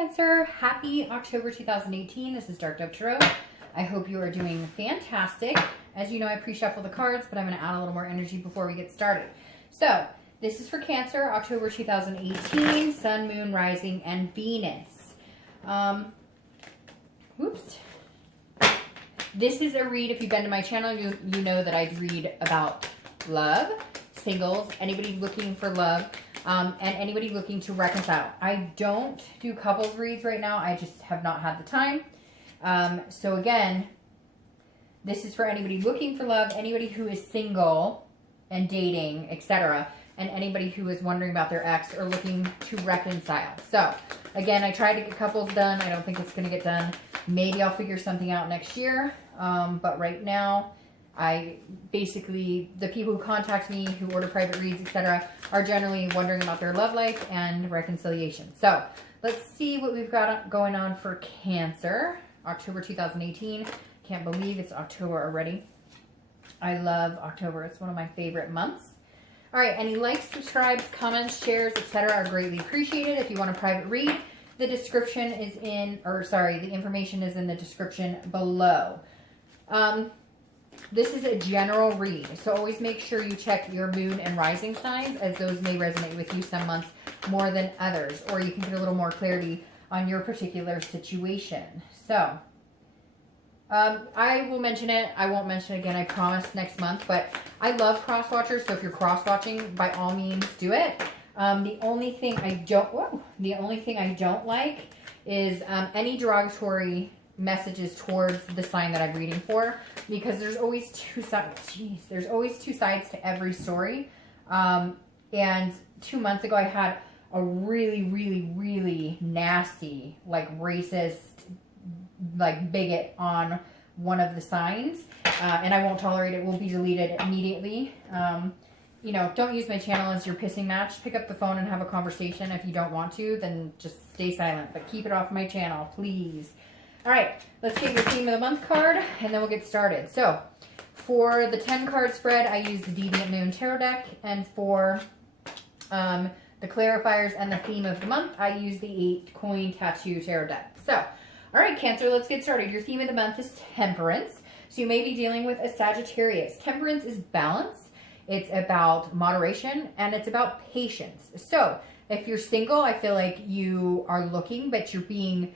Cancer. Happy October 2018. This is Dark Dove Tarot. I hope you are doing fantastic. As you know, I pre-shuffle the cards, but I'm going to add a little more energy before we get started. So, this is for Cancer, October 2018, Sun, Moon, Rising, and Venus. This is a read. If you've been to my channel, you know that I read about love, singles, anybody looking for love, and anybody looking to reconcile. I don't do couples reads right now. I just have not had the time. So again, this is for anybody looking for love, anybody who is single and dating, etc., and anybody who is wondering about their ex or looking to reconcile. So again, I tried to get couples done. I don't think it's going to get done. Maybe I'll figure something out next year. But right now, the people who contact me, who order private reads, etc., are generally wondering about their love life and reconciliation. So let's see what we've got going on for Cancer, October 2018. Can't believe it's October already. I love October. It's one of my favorite months. All right, any likes, subscribes, comments, shares, etc. are greatly appreciated. If you want a private read, the description is the information is in the description below. This is a general read, so always make sure you check your moon and rising signs, as those may resonate with you some months more than others, or you can get a little more clarity on your particular situation. So, I will mention it. I won't mention it again, I promise, next month, but I love cross-watchers, so if you're cross-watching, by all means, do it. The only thing I don't like is any derogatory messages towards the sign that I'm reading for, because there's always two sides. There's always two sides to every story. And 2 months ago, I had a really nasty, racist, bigot on one of the signs, and I won't tolerate it. Will be deleted immediately. You know, don't use my channel as your pissing match. Pick up the phone and have a conversation. If you don't want to, then just stay silent, but keep it off my channel, please. All right, let's get your theme of the month card, and then we'll get started. So, for the 10-card spread, I use the Deviant Moon Tarot deck, and for the clarifiers and the theme of the month, I use the 8-coin tattoo tarot deck. So, all right, Cancer, let's get started. Your theme of the month is Temperance. So you may be dealing with a Sagittarius. Temperance is balance. It's about moderation, and it's about patience. So, if you're single, I feel like you are looking, but you're being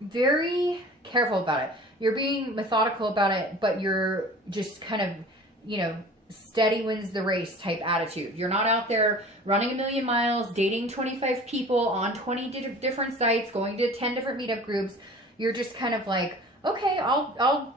very careful about it. You're being methodical about it, but you're just kind of, steady wins the race type attitude. You're not out there running a million miles, dating 25 people on 20 different sites, going to 10 different meetup groups. You're just kind of like, okay, I'll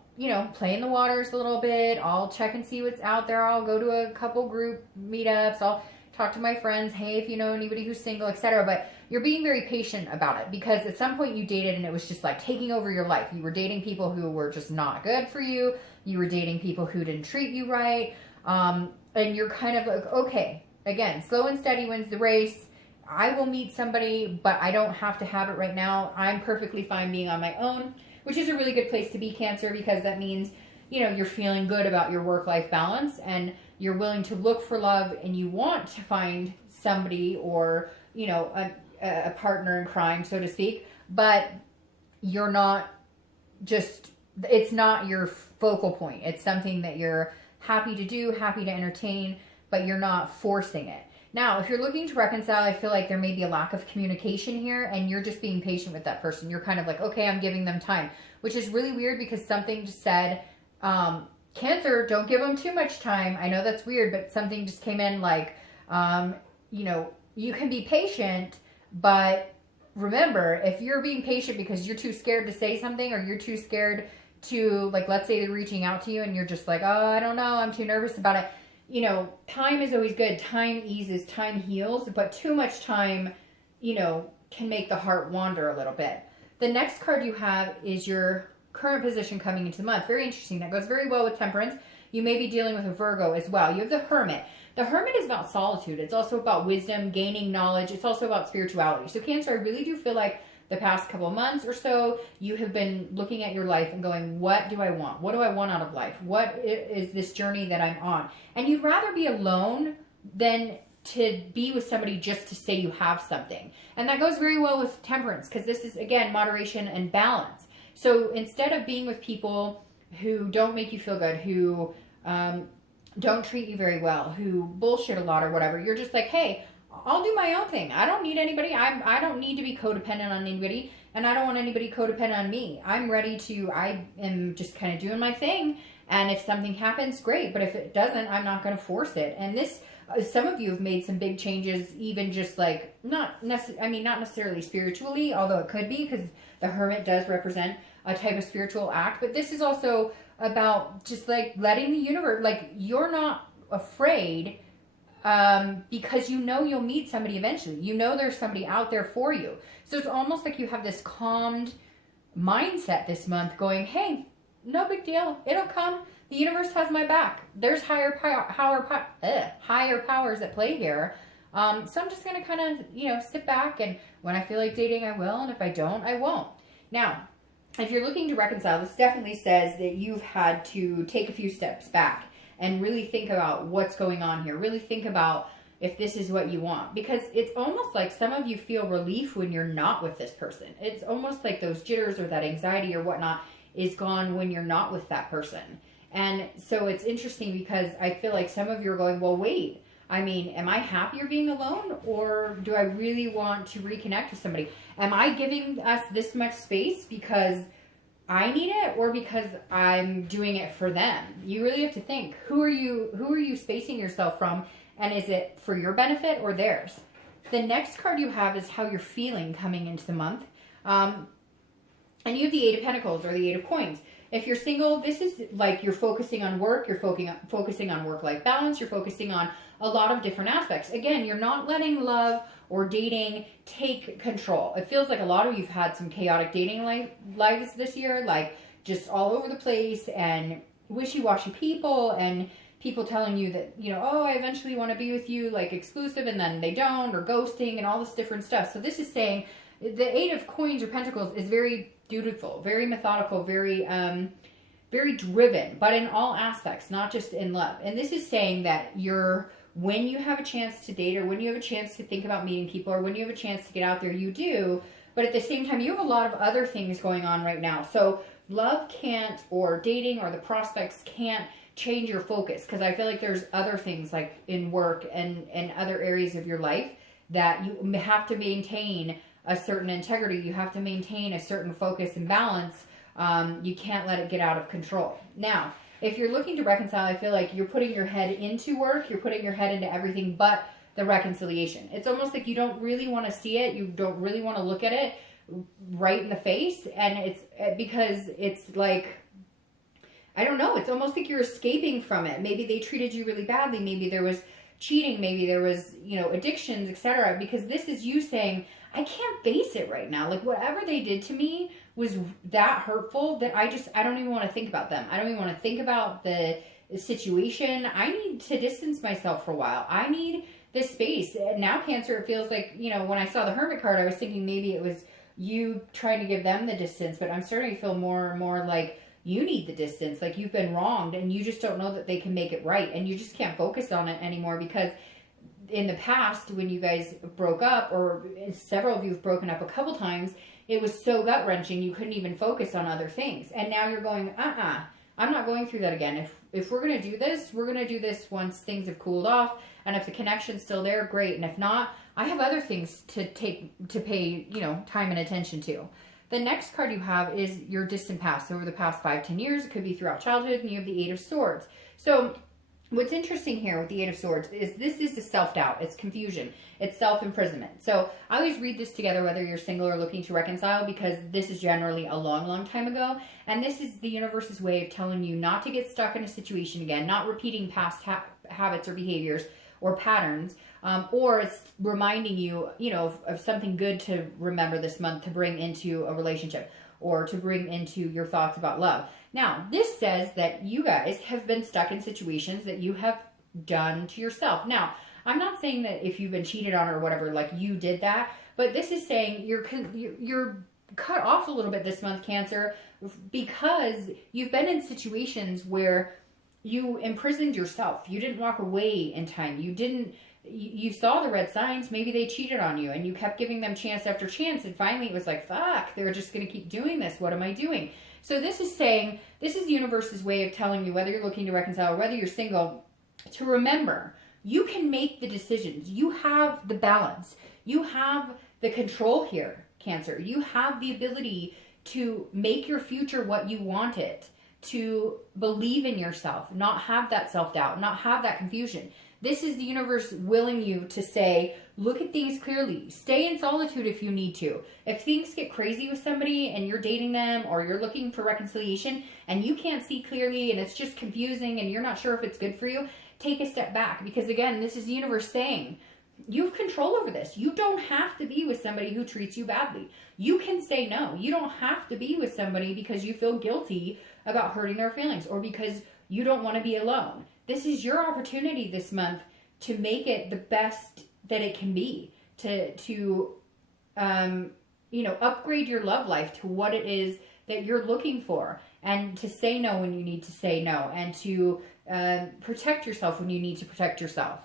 play in the waters a little bit. I'll check and see what's out there. I'll go to a couple group meetups. I'll talk to my friends. Hey, if you know anybody who's single, etc. But you're being very patient about it, because at some point you dated and it was just like taking over your life. You were dating people who were just not good for you. You were dating people who didn't treat you right. And you're kind of like, okay, again, slow and steady wins the race. I will meet somebody, but I don't have to have it right now. I'm perfectly fine being on my own, which is a really good place to be, Cancer, because that means, you're feeling good about your work-life balance, and you're willing to look for love, and you want to find somebody or, a partner in crime, so to speak, but you're not it's not your focal point. It's something that you're happy to do, happy to entertain, but you're not forcing it. Now, if you're looking to reconcile, I feel like there may be a lack of communication here, and you're just being patient with that person. You're kind of like, okay, I'm giving them time, which is really weird, because something just said, Cancer, don't give them too much time. I know that's weird, but something just came in like, you can be patient, but remember, if you're being patient because you're too scared to say something, or you're too scared to, let's say they're reaching out to you and you're just like, oh, I don't know, I'm too nervous about it. Time is always good. Time eases, time heals, but too much time, can make the heart wander a little bit. The next card you have is your current position coming into the month. Very interesting. That goes very well with Temperance. You may be dealing with a Virgo as well. You have the Hermit. The Hermit is about solitude. It's also about wisdom, gaining knowledge. It's also about spirituality. So Cancer, I really do feel like the past couple of months or so, you have been looking at your life and going, what do I want? What do I want out of life? What is this journey that I'm on? And you'd rather be alone than to be with somebody just to say you have something. And that goes very well with Temperance, because this is, again, moderation and balance. So instead of being with people who don't make you feel good, who don't treat you very well, who bullshit a lot or whatever, you're just like, hey, I'll do my own thing. I don't need anybody. I don't need to be codependent on anybody, and I don't want anybody codependent on me. I am just kind of doing my thing, and if something happens, great. But if it doesn't, I'm not going to force it. And this, some of you have made some big changes, even just like, not necessarily spiritually, although it could be, because the Hermit does represent a type of spiritual act. But this is also about just like letting the universe, like, you're not afraid because you know you'll meet somebody eventually. You know there's somebody out there for you. So it's almost like you have this calmed mindset this month going, hey, no big deal. It'll come. The universe has my back. There's higher powers at play here. So I'm just going to kind of, sit back, and when I feel like dating, I will. And if I don't, I won't. Now, if you're looking to reconcile, this definitely says that you've had to take a few steps back and really think about what's going on here. Really think about if this is what you want. Because it's almost like some of you feel relief when you're not with this person. It's almost like those jitters or that anxiety or whatnot is gone when you're not with that person. And so it's interesting because I feel like some of you are going, well, wait. I mean, am I happier being alone, or do I really want to reconnect with somebody? Am I giving us this much space because I need it, or because I'm doing it for them? You really have to think, who are you spacing yourself from, and is it for your benefit or theirs? The next card you have is how you're feeling coming into the month. And you have the Eight of Pentacles or the Eight of Coins. If you're single, this is like you're focusing on work, you're focusing on work-life balance, you're focusing on a lot of different aspects. Again, you're not letting love or dating take control. It feels like a lot of you've had some chaotic dating lives this year, like just all over the place, and wishy-washy people, and people telling you that, oh, I eventually want to be with you, like exclusive, and then they don't, or ghosting, and all this different stuff. So this is saying the Eight of Coins or Pentacles is very dutiful, very methodical, very driven, but in all aspects, not just in love. And this is saying that when you have a chance to date, or when you have a chance to think about meeting people, or when you have a chance to get out there, you do. But at the same time, you have a lot of other things going on right now. So love can't, or dating, or the prospects can't change your focus. Because I feel like there's other things like in work and other areas of your life that you have to maintain a certain integrity. You have to maintain a certain focus and balance. You can't let it get out of control. Now, if you're looking to reconcile, I feel like you're putting your head into work. You're putting your head into everything but the reconciliation. It's almost like you don't really want to see it. You don't really want to look at it right in the face. And it's because it's like, I don't know. It's almost like you're escaping from it. Maybe they treated you really badly. Maybe there was cheating. Maybe there was, addictions, etc. Because this is you saying, I can't face it right now. Like, whatever they did to me was that hurtful that I don't even want to think about them. I don't even want to think about the situation. I need to distance myself for a while. I need this space. Now, Cancer, it feels like, when I saw the Hermit card, I was thinking maybe it was you trying to give them the distance, but I'm starting to feel more and more like you need the distance. Like, you've been wronged and you just don't know that they can make it right, and you just can't focus on it anymore. Because in the past, when you guys broke up, or several of you have broken up a couple times, it was so gut-wrenching you couldn't even focus on other things. And now you're going, I'm not going through that again. If we're going to do this, we're going to do this once things have cooled off. And if the connection's still there, great. And if not, I have other things to pay, time and attention to. The next card you have is your distant past. Over the past 5-10 years, it could be throughout childhood, and you have the Eight of Swords. So what's interesting here with the Eight of Swords is this is the self-doubt. It's confusion. It's self-imprisonment. So I always read this together whether you're single or looking to reconcile, because this is generally a long, long time ago. And this is the universe's way of telling you not to get stuck in a situation again, not repeating past habits or behaviors or patterns, or it's reminding you, of something good to remember this month to bring into a relationship, or to bring into your thoughts about love. Now, this says that you guys have been stuck in situations that you have done to yourself. Now, I'm not saying that if you've been cheated on or whatever, like you did that, but this is saying you're cut off a little bit this month, Cancer, because you've been in situations where you imprisoned yourself. You didn't walk away in time. You didn't you saw the red signs. Maybe they cheated on you and you kept giving them chance after chance. And finally it was like, fuck, they're just going to keep doing this. What am I doing? So this is saying, this is the universe's way of telling you, whether you're looking to reconcile or whether you're single, to remember, you can make the decisions. You have the balance. You have the control here, Cancer. You have the ability to make your future what you want it, to believe in yourself, not have that self-doubt, not have that confusion. This is the universe willing you to say, look at things clearly. Stay in solitude if you need to. If things get crazy with somebody and you're dating them or you're looking for reconciliation and you can't see clearly and it's just confusing and you're not sure if it's good for you, take a step back. Because again, this is the universe saying, you have control over this. You don't have to be with somebody who treats you badly. You can say no. You don't have to be with somebody because you feel guilty about hurting their feelings or because you don't want to be alone. This is your opportunity this month to make it the best that it can be, to upgrade your love life to what it is that you're looking for, and to say no when you need to say no, and to protect yourself when you need to protect yourself.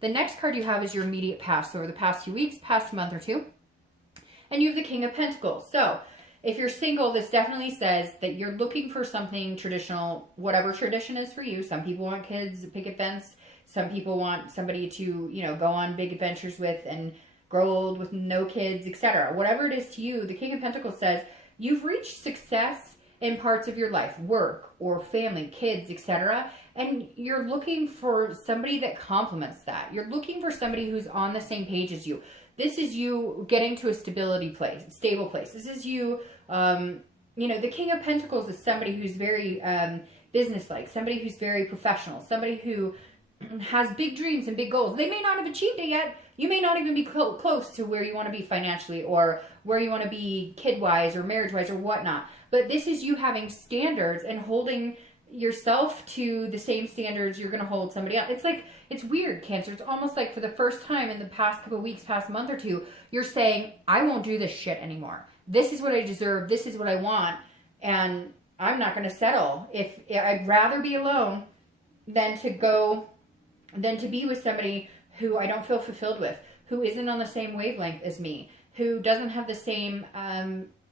The next card you have is your immediate past, so over the past 2 weeks, past month or two, and you have the King of Pentacles. So if you're single, this definitely says that you're looking for something traditional, whatever tradition is for you. Some people want kids, picket fence. Some people want somebody to, go on big adventures with and grow old with no kids, etc. Whatever it is to you, the King of Pentacles says you've reached success in parts of your life, work or family, kids, etc. And you're looking for somebody that complements that. You're looking for somebody who's on the same page as you. This is you getting to a stable place. This is you, the King of Pentacles is somebody who's very businesslike, somebody who's very professional, somebody who has big dreams and big goals. They may not have achieved it yet. You may not even be close to where you want to be financially or where you want to be kid-wise or marriage-wise or whatnot. But this is you having standards and holding yourself to the same standards you're going to hold somebody else. It's weird, Cancer. It's almost like for the first time in the past couple of weeks, past month or two, you're saying, I won't do this shit anymore. This is what I deserve. This is what I want. And I'm not going to settle. If I'd rather be alone than to be with somebody who I don't feel fulfilled with, who isn't on the same wavelength as me, who doesn't have the same,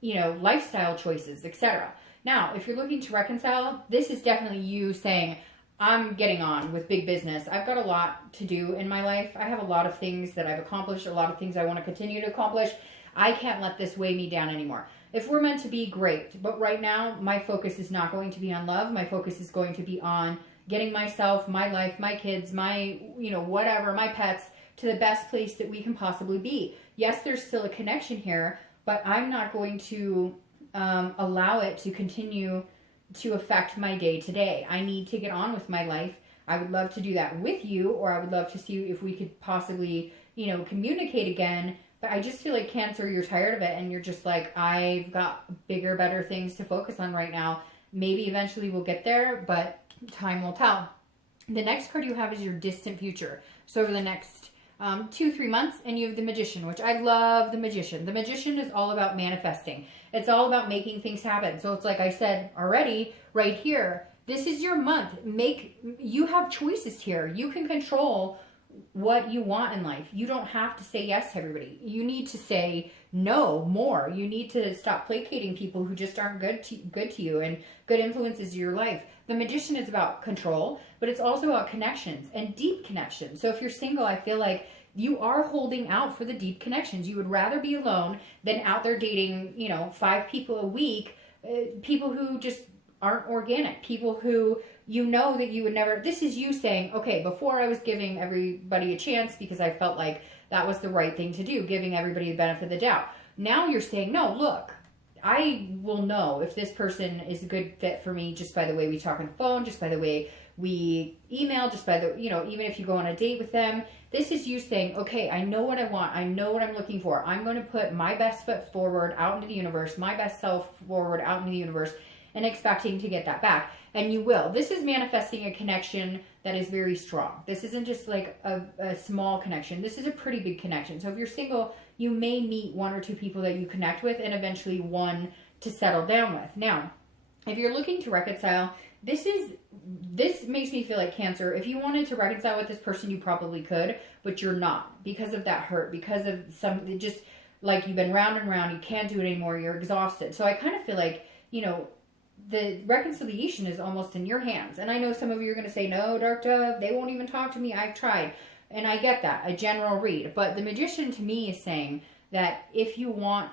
lifestyle choices, etc. Now, if you're looking to reconcile, this is definitely you saying, I'm getting on with big business. I've got a lot to do in my life. I have a lot of things that I've accomplished, a lot of things I want to continue to accomplish. I can't let this weigh me down anymore. If we're meant to be, great. But right now, my focus is not going to be on love. My focus is going to be on getting myself, my life, my kids, my, whatever, my pets, to the best place that we can possibly be. Yes, there's still a connection here, but I'm not going to allow it to continue to affect my day to day. I need to get on with my life. I would love to do that with you, or I would love to see if we could possibly, communicate again. But I just feel like, Cancer, you're tired of it and you're just like, I've got bigger, better things to focus on right now. Maybe eventually we'll get there, but time will tell. The next card you have is your distant future. So over the next 2-3 months, and you have the Magician, which I love the Magician. The Magician is all about manifesting. It's all about making things happen. So it's like I said already, right here, this is your month. You have choices here. You can control what you want in life. You don't have to say yes to everybody. You need to say no more. You need to stop placating people who just aren't good to you and good influences in your life. The Magician is about control, but it's also about connections and deep connections. So if you're single, I feel like you are holding out for the deep connections. You would rather be alone than out there dating, 5 people a week, people who just aren't organic, people who that you would never. This is you saying, okay, before I was giving everybody a chance because I felt like that was the right thing to do, giving everybody the benefit of the doubt. Now you're saying, no, look, I will know if this person is a good fit for me just by the way we talk on the phone, just by the way we email, just by the, even if you go on a date with them. This is you saying, okay, I know what I want. I know what I'm looking for. I'm going to put my best foot forward out into the universe, my best self forward out into the universe, and expecting to get that back. And you will. This is manifesting a connection that is very strong. This isn't just like a small connection. This is a pretty big connection. So if you're single, you may meet 1 or 2 people that you connect with and eventually one to settle down with. Now, if you're looking to reconcile, this makes me feel like Cancer, if you wanted to reconcile with this person, you probably could, but you're not, because of that hurt, because of something, just like you've been round and round, you can't do it anymore, you're exhausted. So I kind of feel like, you know, the reconciliation is almost in your hands. And I know some of you are going to say, no, Dark Dove, they won't even talk to me, I've tried. And I get that, a general read. But the Magician to me is saying that if you want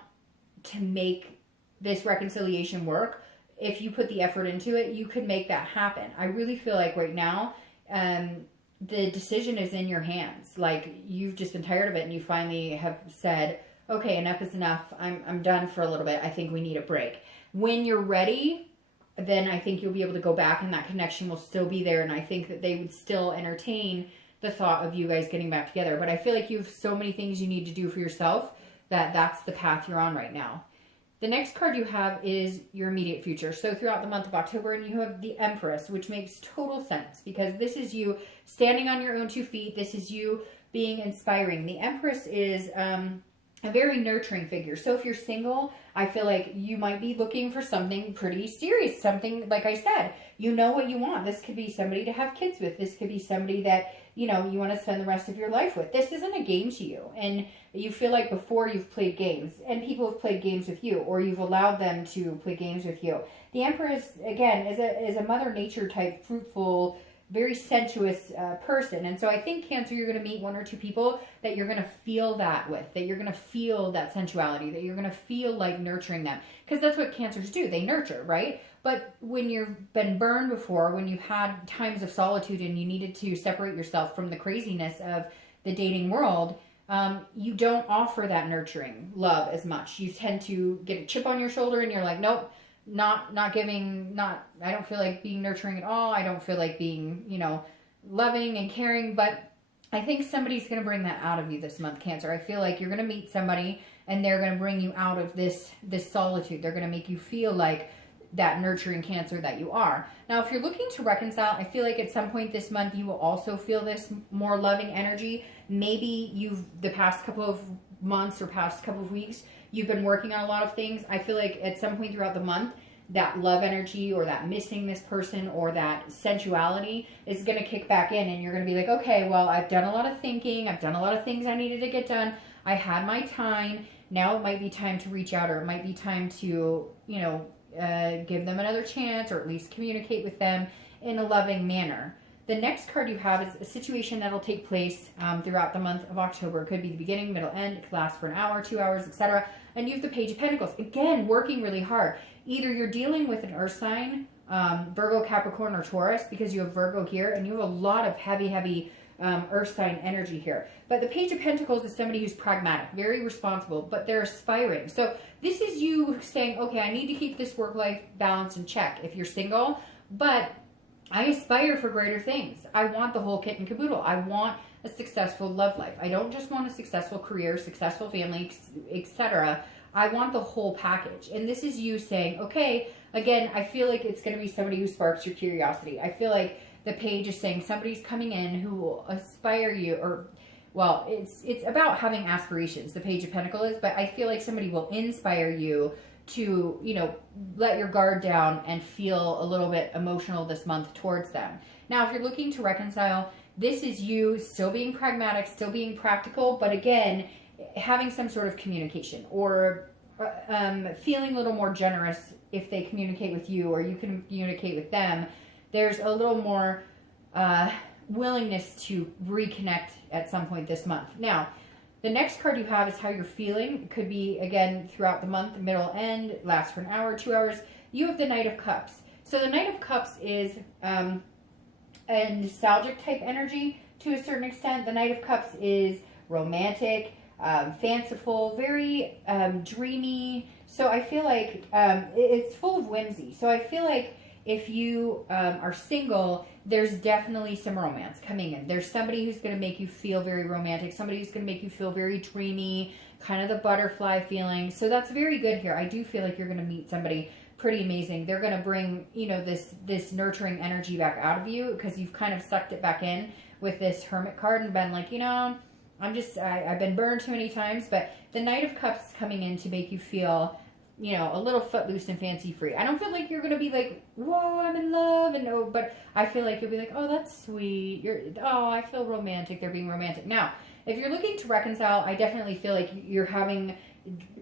to make this reconciliation work, if you put the effort into it, you could make that happen. I really feel like right now, the decision is in your hands. Like, you've just been tired of it and you finally have said, okay, enough is enough. I'm done for a little bit. I think we need a break. When you're ready, then I think you'll be able to go back and that connection will still be there. And I think that they would still entertain the thought of you guys getting back together. But I feel like you have so many things you need to do for yourself that that's the path you're on right now. The next card you have is your immediate future. So throughout the month of October, and you have the Empress, which makes total sense because this is you standing on your own 2 feet. This is you being inspiring. The Empress is a very nurturing figure. So if you're single, I feel like you might be looking for something pretty serious. Something, like I said, you know what you want. This could be somebody to have kids with. This could be somebody that, you know, you want to spend the rest of your life with. This isn't a game to you. And you feel like before you've played games and people have played games with you, or you've allowed them to play games with you. The Empress, again, is a Mother Nature type, fruitful, very sensuous person. And so I think, Cancer, you're going to meet 1 or 2 people that you're going to feel that with, that you're going to feel that sensuality, that you're going to feel like nurturing them. Because that's what Cancers do. They nurture, right? But when you've been burned before, when you've had times of solitude and you needed to separate yourself from the craziness of the dating world, you don't offer that nurturing love as much. You tend to get a chip on your shoulder and you're like, nope, not giving, I don't feel like being nurturing at all. I don't feel like being, you know, loving and caring. But I think somebody's going to bring that out of you this month, Cancer. I feel like you're going to meet somebody and they're going to bring you out of this solitude. They're going to make you feel like that nurturing Cancer that you are. Now, if you're looking to reconcile, I feel like at some point this month you will also feel this more loving energy. Maybe the past couple of months or past couple of weeks, you've been working on a lot of things. I feel like at some point throughout the month, that love energy or that missing this person or that sensuality is going to kick back in, and you're going to be like, okay, well, I've done a lot of thinking. I've done a lot of things I needed to get done. I had my time. Now it might be time to reach out, or it might be time to, you know, give them another chance, or at least communicate with them in a loving manner. The next card you have is a situation that'll take place throughout the month of October. It could be the beginning, middle, end. It could last for an hour, 2 hours, etc. And you have the Page of Pentacles. Again, working really hard. Either you're dealing with an earth sign, Virgo, Capricorn, or Taurus, because you have Virgo here, and you have a lot of heavy earth sign energy here. But the Page of Pentacles is somebody who's pragmatic, very responsible, but they're aspiring. So this is you saying, okay, I need to keep this work-life balance in check if you're single, but I aspire for greater things. I want the whole kit and caboodle. I want a successful love life. I don't just want a successful career, successful family, etc. I want the whole package. And this is you saying, okay, again, I feel like it's going to be somebody who sparks your curiosity. I feel like the page is saying somebody's coming in who will aspire you, or, well, it's about having aspirations, the Page of Pentacles is, but I feel like somebody will inspire you to, you know, let your guard down and feel a little bit emotional this month towards them. Now, if you're looking to reconcile, this is you still being pragmatic, still being practical, but again, having some sort of communication, or feeling a little more generous if they communicate with you or you can communicate with them. There's a little more willingness to reconnect at some point this month. Now, the next card you have is how you're feeling. It could be, again, throughout the month, middle, end, lasts for an hour, 2 hours. You have the Knight of Cups. So the Knight of Cups is a nostalgic type energy to a certain extent. The Knight of Cups is romantic, fanciful, very dreamy. So I feel like it's full of whimsy. So I feel like if you are single, there's definitely some romance coming in. There's somebody who's going to make you feel very romantic, somebody who's going to make you feel very dreamy, kind of the butterfly feeling. So that's very good here. I do feel like you're going to meet somebody pretty amazing. They're going to bring, you know, this nurturing energy back out of you because you've kind of sucked it back in with this Hermit card and been like, you know, I've been burned too many times. But the Knight of Cups is coming in to make you feel you know, a little footloose and fancy free. I don't feel like you're going to be like, whoa, I'm in love. And no, but I feel like you'll be like, oh, that's sweet. Oh, I feel romantic. They're being romantic. Now, if you're looking to reconcile, I definitely feel like you're having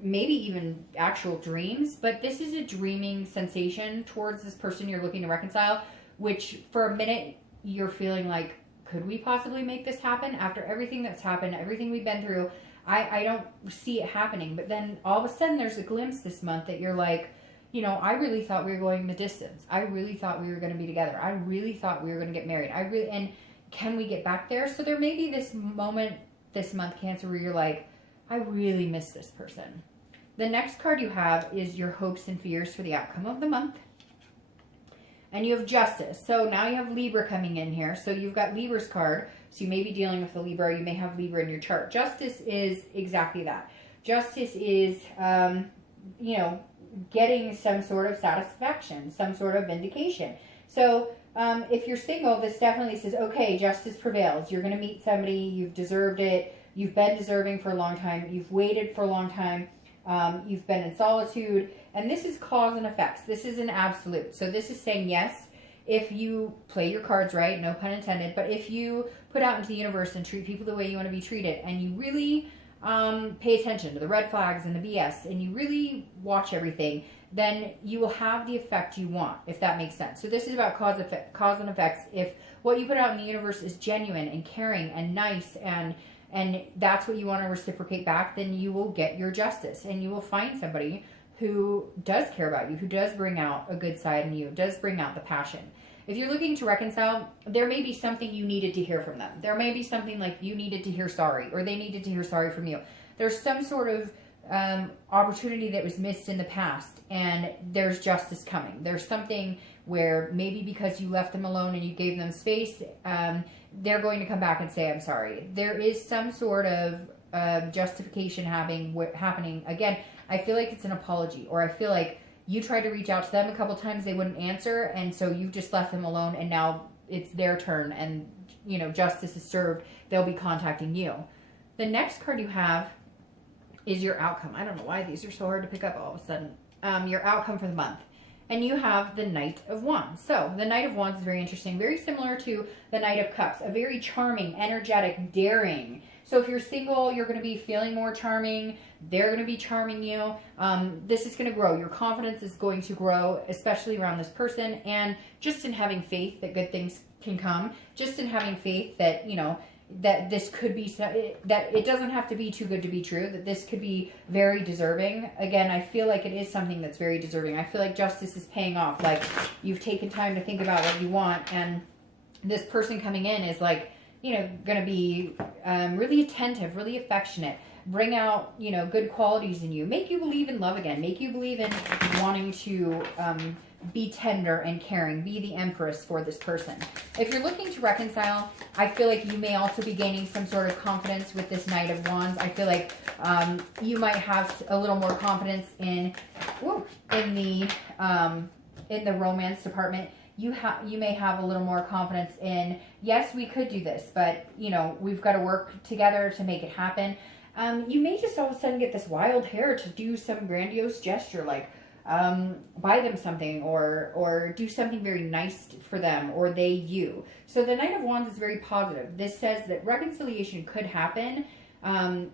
maybe even actual dreams, but this is a dreaming sensation towards this person you're looking to reconcile, which for a minute you're feeling like, could we possibly make this happen after everything that's happened, everything we've been through? I don't see it happening. But then all of a sudden there's a glimpse this month that you're like, you know, I really thought we were going the distance. I really thought we were going to be together. I really thought we were going to get married. And can we get back there? So there may be this moment this month, Cancer, where you're like, I really miss this person. The next card you have is your hopes and fears for the outcome of the month. And you have Justice. So now you have Libra coming in here. So you've got Libra's card. So you may be dealing with a Libra. You may have Libra in your chart. Justice is exactly that. Justice is, you know, getting some sort of satisfaction, some sort of vindication. So if you're single, this definitely says, okay, justice prevails. You're going to meet somebody. You've deserved it. You've been deserving for a long time. You've waited for a long time. You've been in solitude. And this is cause and effects. This is an absolute. So this is saying, yes, if you play your cards right, no pun intended, but if you put out into the universe and treat people the way you want to be treated, and you really pay attention to the red flags and the BS, and you really watch everything, then you will have the effect you want, if that makes sense. So this is about cause and effects. If what you put out in the universe is genuine and caring and nice, and that's what you want to reciprocate back, then you will get your justice, and you will find somebody who does care about you, who does bring out a good side in you, does bring out the passion. If you're looking to reconcile, there may be something you needed to hear from them. There may be something like you needed to hear sorry, or they needed to hear sorry from you. There's some sort of opportunity that was missed in the past, and there's justice coming. There's something where maybe because you left them alone and you gave them space, they're going to come back and say, I'm sorry. There is some sort of justification happening. Again, I feel like it's an apology, or I feel like you tried to reach out to them a couple times, they wouldn't answer, and so you just left them alone, and now it's their turn, and, you know, justice is served. They'll be contacting you. The next card you have is your outcome. I don't know why these are so hard to pick up all of a sudden. Your outcome for the month. And you have the Knight of Wands. So the Knight of Wands is very interesting, very similar to the Knight of Cups, a very charming, energetic, daring. So if you're single, you're going to be feeling more charming. They're going to be charming you. This is going to grow. Your confidence is going to grow, especially around this person. And just in having faith that good things can come. Just in having faith that, you know, that this could be, that it doesn't have to be too good to be true, that this could be very deserving. Again, I feel like it is something that's very deserving. I feel like justice is paying off. Like, you've taken time to think about what you want, and this person coming in is like, you know, going to be really attentive, really affectionate, bring out, you know, good qualities in you, make you believe in love again, make you believe in wanting to be tender and caring, be the empress for this person. If you're looking to reconcile, I feel like you may also be gaining some sort of confidence with this Knight of Wands. I feel like you might have a little more confidence in the romance department. You may have a little more confidence in, yes, we could do this, but, you know, we've got to work together to make it happen. You may just all of a sudden get this wild hair to do some grandiose gesture, like buy them something, or do something very nice for them, or they you. So the Knight of Wands is very positive. This says that reconciliation could happen.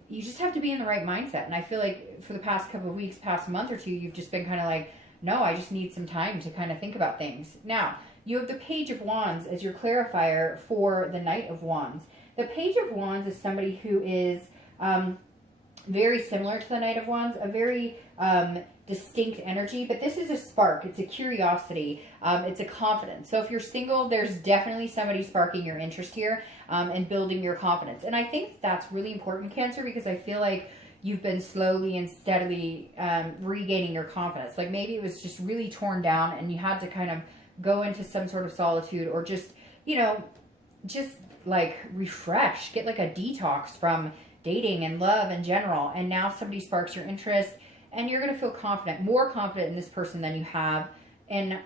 You just have to be in the right mindset. And I feel like for the past couple of weeks, past month or two, you've just been kind of like, no, I just need some time to kind of think about things. Now, you have the Page of Wands as your clarifier for the Knight of Wands. The Page of Wands is somebody who is very similar to the Knight of Wands, a very distinct energy, but this is a spark. It's a curiosity. It's a confidence. So if you're single, there's definitely somebody sparking your interest here and building your confidence. And I think that's really important, Cancer, because I feel like you've been slowly and steadily regaining your confidence. Like maybe it was just really torn down and you had to kind of go into some sort of solitude, or just, you know, just like refresh, get like a detox from dating and love in general. And now somebody sparks your interest and you're going to feel confident, more confident in this person than you have in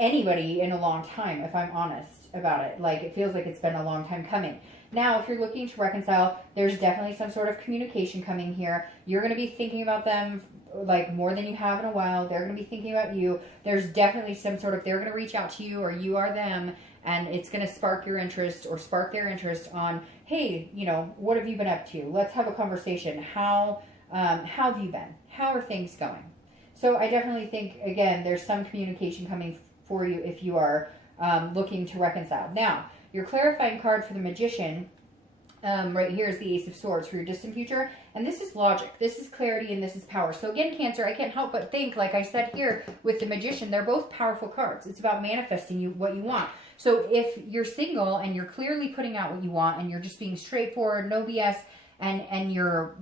anybody in a long time, if I'm honest about it. Like, it feels like it's been a long time coming. Now, if you're looking to reconcile, there's definitely some sort of communication coming here. You're going to be thinking about them like more than you have in a while. They're going to be thinking about you. There's definitely some sort of, they're going to reach out to you or you are them, and it's going to spark your interest or spark their interest on, hey, you know, what have you been up to? Let's have a conversation. How have you been? How are things going? So I definitely think, again, there's some communication coming for you if you are looking to reconcile. Now, your clarifying card for the Magician right here is the Ace of Swords for your distant future. And this is logic. This is clarity and this is power. So again, Cancer, I can't help but think, like I said here with the Magician, they're both powerful cards. It's about manifesting what you want. So if you're single and you're clearly putting out what you want and you're just being straightforward, no BS, and you're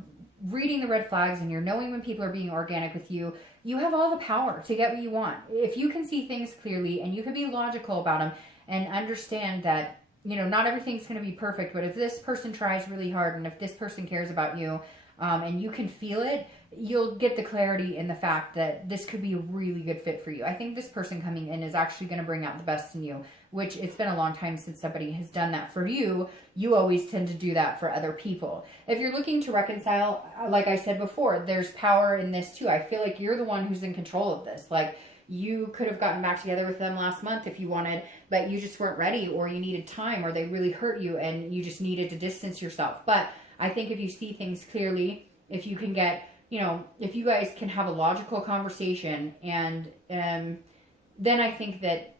reading the red flags and you're knowing when people are being organic with you, you have all the power to get what you want. If you can see things clearly and you can be logical about them and understand that, you know, not everything's going to be perfect, but if this person tries really hard and if this person cares about you and you can feel it, you'll get the clarity in the fact that this could be a really good fit for you. I think this person coming in is actually going to bring out the best in you, which it's been a long time since somebody has done that for you. You always tend to do that for other people. If you're looking to reconcile, like I said before, there's power in this too. I feel like you're the one who's in control of this. Like, you could have gotten back together with them last month if you wanted, but you just weren't ready, or you needed time, or they really hurt you and you just needed to distance yourself. But I think if you see things clearly, if you can get, you know, if you guys can have a logical conversation, and then I think that,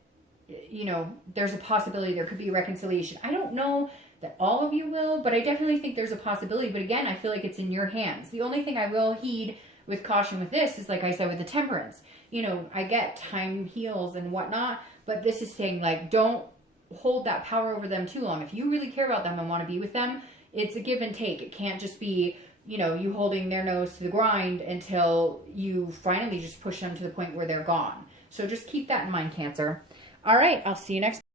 you know, there's a possibility there could be a reconciliation. I don't know that all of you will, but I definitely think there's a possibility. But again, I feel like it's in your hands. The only thing I will heed with caution with this is, like I said, with the Temperance. You know, I get time heals and whatnot, but this is saying, like, don't hold that power over them too long. If you really care about them and want to be with them, it's a give and take. It can't just be, you know, you holding their nose to the grind until you finally just push them to the point where they're gone. So just keep that in mind, Cancer. All right, I'll see you next time.